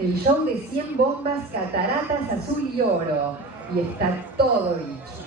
el show de 100 bombas, cataratas azul y oro. Y está todo dicho.